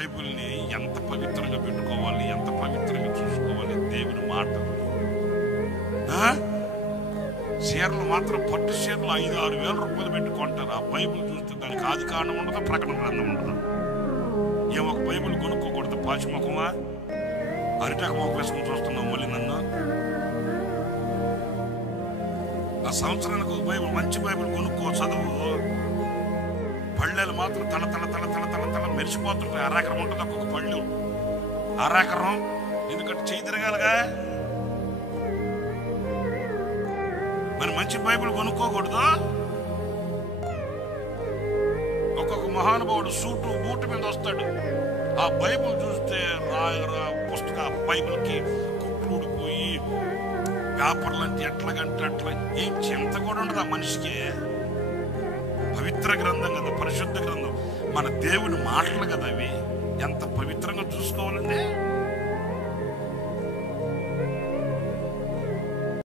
బైబిల్ని ఎంత పవిత్రంగా పెట్టుకోవాలి, ఎంత పవిత్రంగా చూసుకోవాలి. దేవుని మాటలు చీరలు మాత్రం పట్టు చీరలు 5-6 వేల రూపాయలు పెట్టుకుంటారు. ఆ బైబిల్ చూస్తే దానికి ఆది కాండం ఉండదు, ప్రకటన గ్రంథం ఉండదు. ఒక బైబిల్ కొనుక్కోకూడదు. పాచిముఖమా, అరిటాకు మొక్క వేసుకుని చూస్తున్నావు మళ్ళీ నన్ను. ఆ సంవత్సరానికి ఒక బైబిల్, మంచి బైబిల్ కొనుక్కో, చదువు. పళ్ళేలు మాత్రం తల తల తల తల తల తల మెరిసిపోతుంటాయి. అరాకరం ఉంటుంది ఒక్కొక్క పళ్ళు, అరాకరం. ఎందుకంటే చేయి తిరగాలిగా. మరి మంచి బైబిల్ కొనుక్కోకూడదు. ఒక్కొక్క మహానుభావుడు సూటు బూటు మీద వస్తాడు. ఆ బైబిల్ చూస్తే పుస్తక బైబిల్కి కుట్లు ఊడిపోయి పేపర్లు అంటే ఎట్లాగంటే అట్లా ఏం చింత కూడా ఉండదు ఆ మనిషికి. పవిత్ర గ్రంథం కదా, పరిశుద్ధ గ్రంథం, మన దేవుని మాటలు కదా అవి. ఎంత పవిత్రంగా చూసుకోవాలండి.